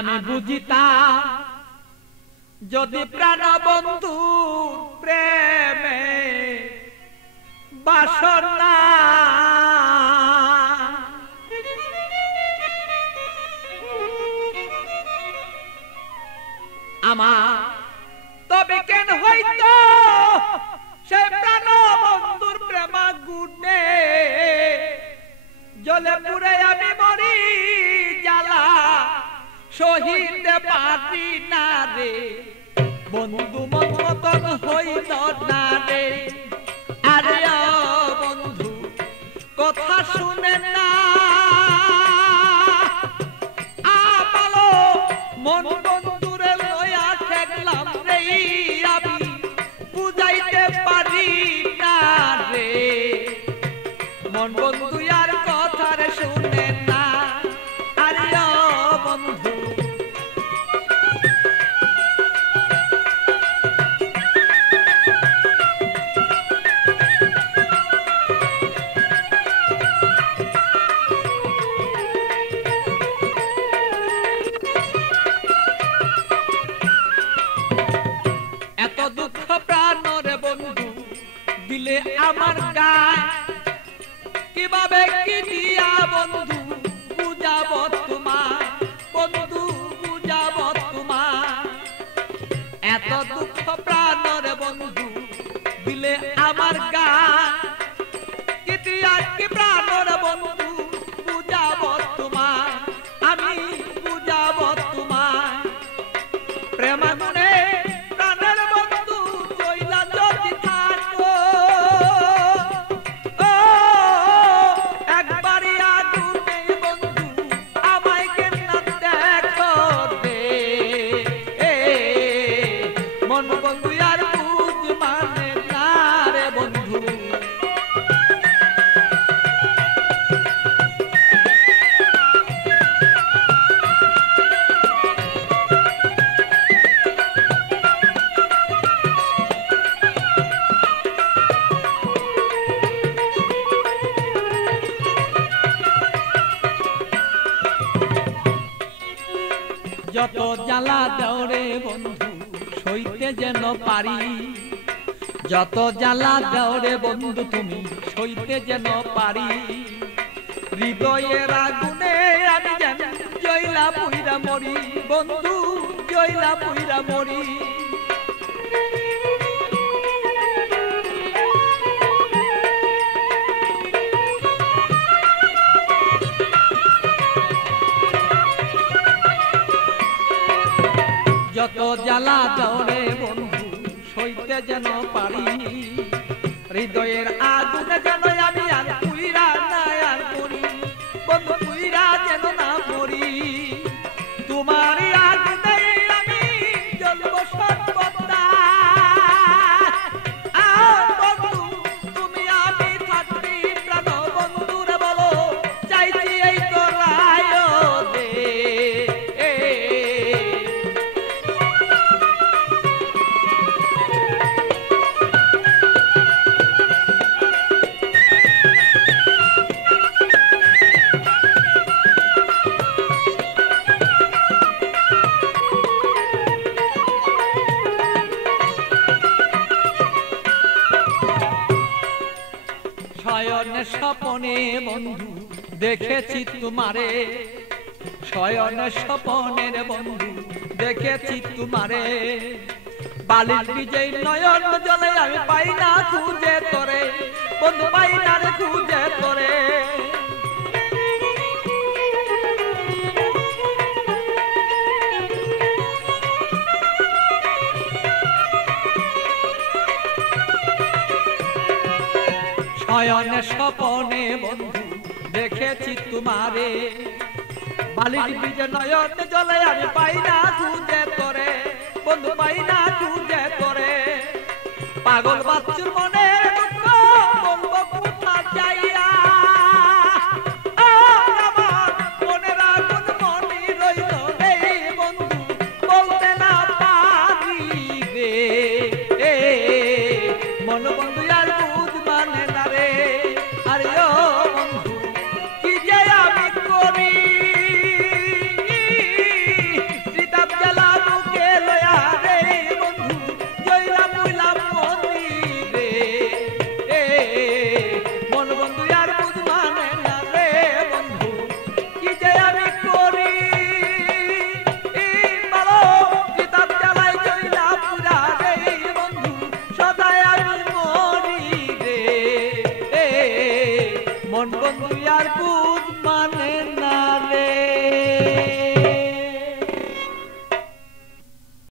আমি বুঝিতাম যদি প্রাণ বন্ধু প্রেমে বাসনা আমার তবে কেন হইতো সে প্রাণ বন্ধুর প্রেমা গুণে জলে পুরে আমি মরি জ্বালা সহিতে পারি না রে বন্ধু মন মতন হইল না রে আরে বন্ধু কথা শুনে না আমালো মন বন্ধুরে লইয়া ঠেকলাম রে আমি বুঝাইতে পারি না রে মন বন্ধু আর কথা রে শুনে না আরে বন্ধু দুঃখ প্রাণরে বন্ধু দিলে আমার গায় কিভাবে কি দিয়া বন্ধু বুঝাব তোমার বন্ধু বুঝাব তোমার এত দুঃখ প্রাণরে বন্ধু দিলে আমার গায় কি দিয়া কি প্রাণরে বন্ধু বুঝাব তোমার আমি বুঝাব তোমার প্রেমানে যত জ্বালা দেওরে বন্ধু সইতে যেন পারি যত জ্বালা দেওরে বন্ধু তুমি সইতে যেন পারি হৃদয়ের আগুনে আমি যেন জয়লা পুইরা মরি বন্ধু জয়লা পুইরা মরি যত জ্বালা দেওরে বন্ধু সইতে যেন পারি হৃদয়ের আগুনে যেন আমি আর পুইরা না আর মরি বন্ধু পুইরা যেন না মরি তোমার আগুনে আমি জ্বলব সর্বদা বন্ধু তুমি আমি থাকবি প্রাণ বন্ধুরে বলো চাইছি এই তো রায় দে শয়নে স্বপনে বন্ধু দেখেছি তোমারে শয়নে স্বপনের বন্ধু দেখেছি তোমারে বালির বিজয় নয়ন জলে আমি পাই না খুঁজে তোরে বন্ধু পাই না রে খুঁজে তোরে শয়নে স্বপনে বন্ধু দেখেছি তোমারে বালির বীজে নয়ন জলে আমি পাই না খুঁজে তোরে বন্ধু পাই না খুঁজে তোরে পাগল বাচ্চুর মনে দুঃখ বলবো কোথা যাইয়া আমার মনের আগুন মনে রইল এই বন্ধু বলতে না পারি রে মন বন্ধু আর বুঝ মানে না রে আরে ও বন্ধু কি যে আমি করি মন বন্ধু আর বুঝ মানে না